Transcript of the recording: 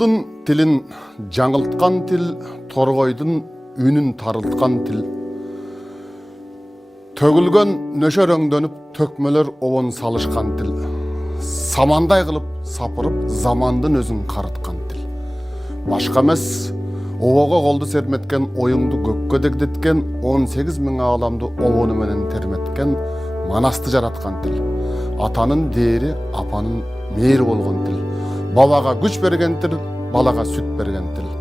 Булбулдун тилин жаңылткан тил, торгойдун үнүн тарылткан тил. Төгүлгөн нөшөрөңдөнүп, төкмөлөр обон салышкан тил. Самандай кылып сапырып, замандын өзүн карыткан тил. Башка эмес, обого колду серметкен, оюңду көккө дегдеткен, 18 000 ааламды обону менен терметкен, манасты жараткан тил. Атанын дээри, апанын мээри болгон тил. Бабага күч берген тил, балага сүт берген тил.